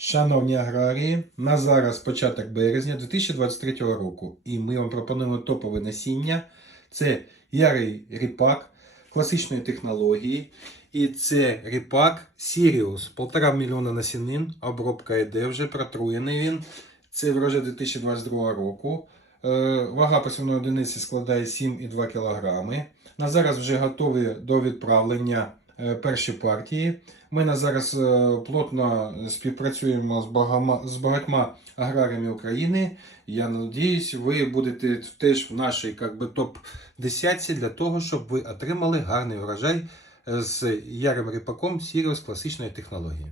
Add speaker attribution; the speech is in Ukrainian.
Speaker 1: Шановні аграрії, на зараз початок березня 2023 року, і ми вам пропонуємо топове насіння. Це ярий ріпак класичної технології. І це ріпак Sirius. Полтора мільйона насінин, обробка йде вже, протруєний він. Це врожай 2022 року. Е, Вага посівної одиниці складає 7,2 кг. На зараз вже готові до відправлення перші партії. Ми на зараз е, плотно співпрацюємо з багама, з багатьма аграріями України. Я надіюсь, ви будете теж в нашій как би, топ-10 для того, щоб ви отримали гарний врожай е, з ярим ріпаком Сіріус класичної технології.